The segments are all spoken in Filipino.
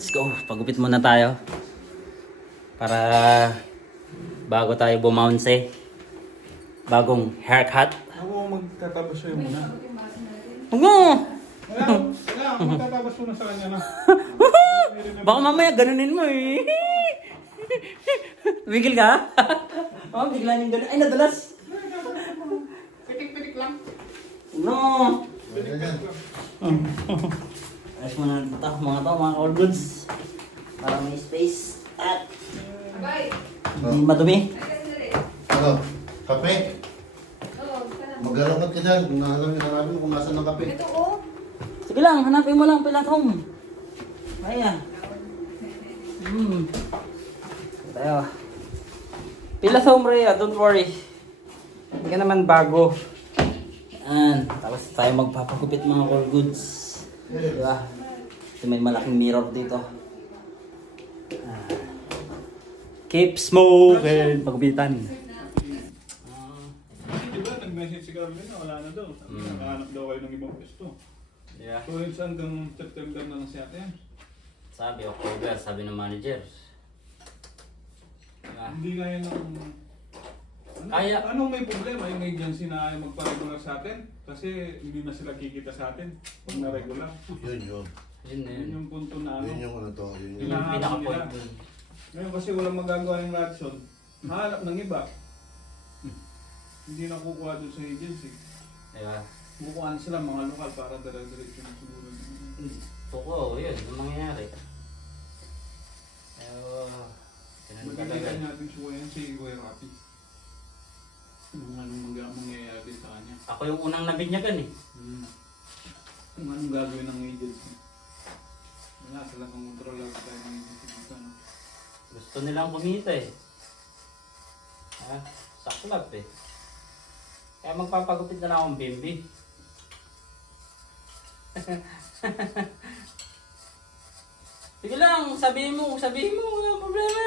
Let's go. Pagupit muna tayo. Para bago tayo bumounce. Bagong haircut. Ako magtatabas sa'yo muna. Ano? Wala, ako magtatabas muna sa kanya na. Baka mamaya ganunin mo eh. Bigil ka? Oh, bigla niyong ganun. Ay, nadulas. Pitik-pitik lang. No. Ayos mo na ito, mga all goods. Para may space. At hindi madumi. Ano? Kape? Maglalakad ka dyan. Hanapin mo kung nasan ng kape. Ito oh. Sige lang, hanapin mo lang pilat home. Ayan. Tayo. Pilat home, Rhea, don't worry. Hindi ka naman bago. Ayan. Tapos tayo magpapagupit mga all goods. Diba? Kasi may malaking mirror dito. Keep smoking. Pagupitan. Di ba, nag-message si Carolina, wala na daw. Nakahanap daw kayo ng ibang pwesto. Yeah. So, it's hanggang September na lang siya yan. Sabi, October, sabi ng manager. Diba? Hindi kaya ng... Kaya- Anong may problema? Yung agency na ayaw magpa-regular sa atin? Kasi hindi na sila kikita sa atin pag na-regular. Yun. Yun na yun. Yun yung punto na Yun ano. yung ano to. Yun Yun yung... yung pinaka-point dun. Ngayon kasi walang magagawa ng Radisson. Hahanap ng iba. Hindi na kukuha doon sa agency. Diba? Kukuhaan sila mga lokal para dire-diretso na siguro. Oo, yun. Yung mangyayari. Pero, ganun talaga. Magkakita natin si Kuya Rapi. Kung anong mangyayari sa kanya. Ako yung unang nabinyagan eh. Kung anong gagawin ng agency. Wala, talagang kontrolado tayo ng agency dito. No? Gusto nilang kumita eh. Saklap eh. Kaya magpapagupit na lang akong bimbi. Sige lang, sabihin mo, walang problema.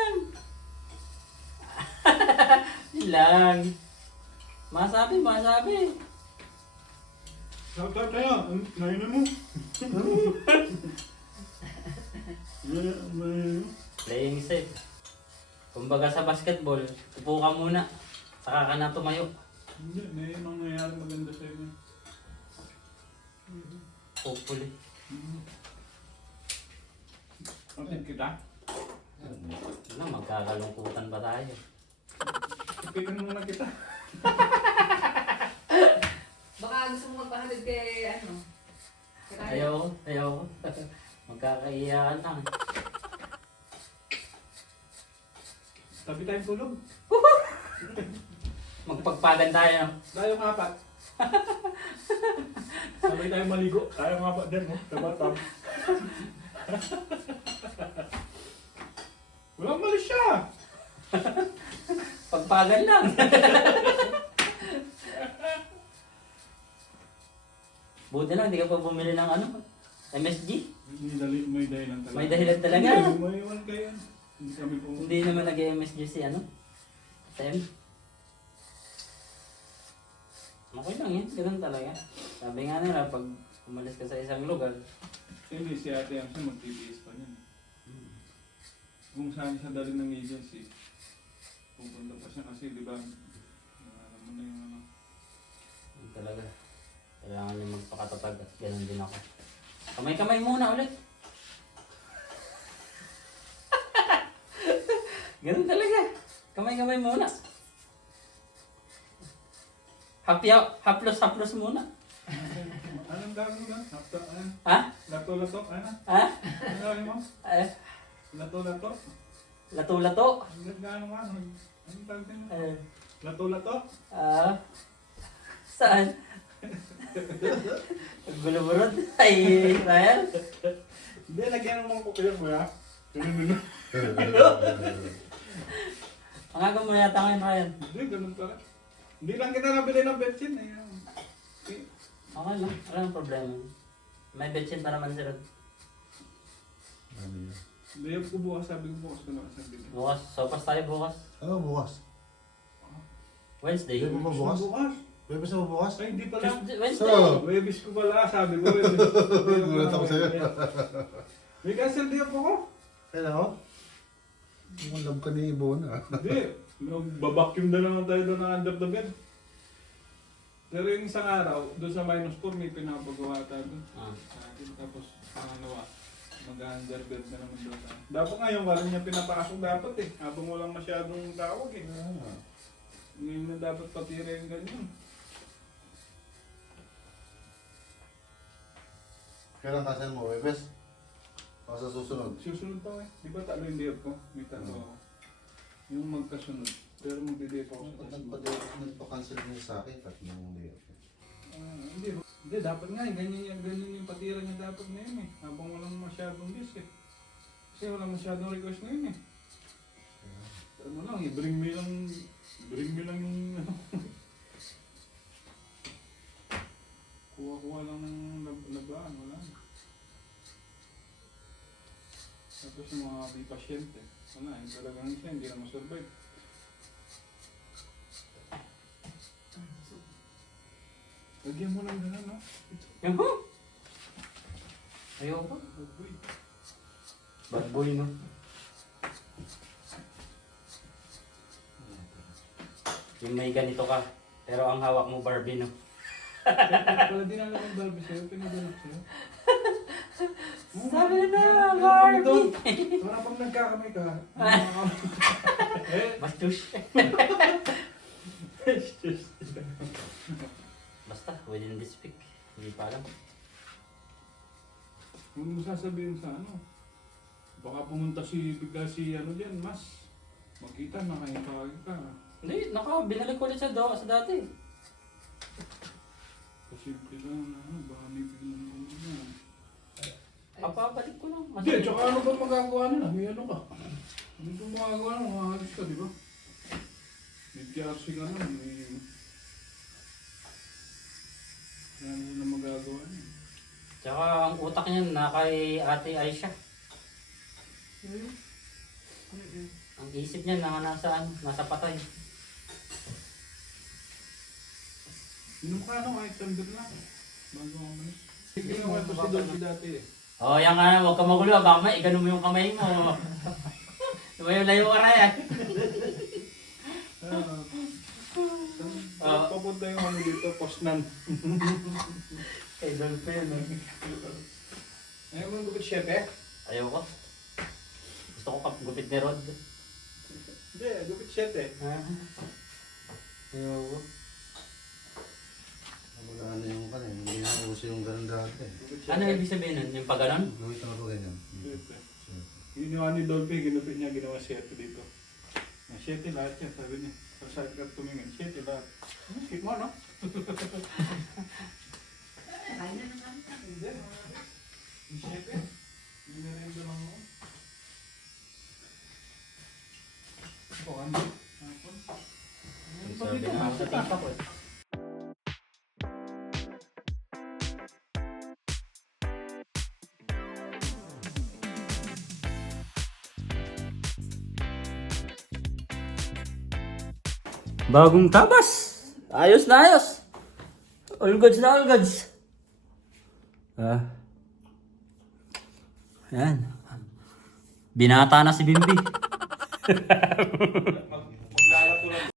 Yun lang. Masabi. Shoutout tayo! Nainan mo! Playing safe. Kumbaga sa basketball, upo ka muna. Saka ka na tumayo. Hindi, may mangyayari maganda sa inyo. Hopefully. Okay, kita? Ano, magkakalungkutan pa tayo. Ipitan muna kita. Baka gusto mo magpahalid kay ano? Ayaw. Magkakaiyakan lang. Tabi tayong tulog. Magpagpagan tayo. Tayo nga apat. Sabay tayo maligo. Tayo nga apat dyan, no? Tabatab. Walang mali siya! Pagpagan lang. Buti lang, hindi ka pa bumili ng ano, MSG. May dahilan talaga. May dahilan talaga. May iwan kayo. Hindi kami po. Hindi naman nag-MSG si ano, Sam. Okay lang yan, ganun talaga. Sabi nga nila, pag umalis ka sa isang lugar, Hindi, si ate ang siya mag-TBS pa niyan. Kung saan siya dali ng agency, pupunta pa siya kasi, di ba? Alam mo na yung ano. yun talaga. Kailangan niya magpakatatag at ganun din ako. Kamay-kamay muna ulit. Ganun talaga. Kamay-kamay muna. Haplos muna. Anong gagawin mo lang? Ha? Lato-lato? Ano? Ha? Ano gagawin mo? Lato-lato? Lato-lato. Nagkano nga? Anong tawag din mo? Eh, Lato-lato? Saan? Gulo-burot? Ay, Ryan? Hindi, lagyan mo mga kukuyan mo ya. Ang aga mo yata ngayon, Ryan. Hindi, ganun pala. Hindi lang kita nabili ng betsin eh. Okay lang, walang problema. May betchin pa naman sila. Hindi, ko bukas, sabi ko bukas ko na sabi ko. Bukas, sopas tayo bukas. Ano bukas? Wednesday. Hindi mo ba bukas? Bukas? Pwede mo bukas? Ay, hindi pala. Wednesday. So, Webis ko pala, sabi ko. Webis. Gulat ako sa'yo. May cancel di ako. Hello? Ang love ka ni Ibon ah. Hindi. Babacuum na naman tayo doon ng under the bed. Pero yung isang araw, doon sa -4, may pinapagawa tayo doon. Tapos, mag-under bed na naman doon. Dapat ngayon, wala niya pinapasok dapat eh. Habang walang masyadong tawag eh. Ngayon na dapat patira yung ganyan. Kailan kasal mo, Webes? O sa susunod? Susunod pa eh. Di ba talo yung day off ko? May talo ako. Yung magkasunod. Pero magdi-day off ako sa susunod. Nagpa-cancel mo sa akin, tatlong day. Hindi, dapat nga eh. Ganyan yung patira niya dapat ngayon eh. Habang walang masyadong list eh. Kasi walang masyadong request ngayon eh. Ano lang, i-bring me lang yung ano. Kuha-kuha lang ng labaan, wala na. Tapos yung mga may pasyente, wala, yung talagang isa, hindi na masurvive. Lagyan mo lang gano'n, no? Yan ho! Ayoko. Uy, Bad boy, no? Yung may ganito ka, pero ang hawak mo Barbie, no? pala din alam yung Barbie sa'yo, pinadalap sa'yo. Sabi na, Barbie! Para pag nagkakamay ka, Bastos. Basta, within this week. Hindi pa alam. Huwag mo sasabihin sa ano. Baka pumunta bigla si ano dyan, mas. Makita, nakahintawin ka. Hindi, binalik ko ulit sa dati. Posible lang, ano, baka may biglang kumuna. Papabalik ko lang. Hindi, tsaka ano ba magagawa nila? May ano ka? Ano ba magagawa nila? Makakalis ka, di ba? May TRC ka na, may... Ano na magagawa niya? Tsaka ang utak niyan na kay Ate Aisha. Ang isip niya nasa patay. Inom ka ano, kahit thunder lang. Bago ako manis. Sige na, wala si Dolphy dati eh. Oh, yan nga, huwag ka magulo. Baka igano mo yung kamay mo. Layo ka na yan. Papunta yung ano dito, Posnan. Kay Dolphin. Ayaw mo gupit chef eh? Ayoko. Gusto ko gupit ni Rod. Hindi, gupit chef eh. Ayoko. Wala na yung kanin, hindi na uso yung ganun dati. Gupit chef Ano eh. ibig sabihin nun? Yung pagganon? Gawin na po ganyan. Chef eh. Yun yung ani Dolphy, ginupit niya, ginawa chef dito. Chef lahat yan, sabi niya. Sa side ka tumingin, chef lahat. Keep mo, no? Kain na naman. Hindi. Yung chef eh. Yung merenda lang mo. Ito, ano? Hapon? Sabi na ako sa tita ko eh. Bagong tabas! Ayos na ayos! All goods na all goods! Yan. Binata na si Bimbi.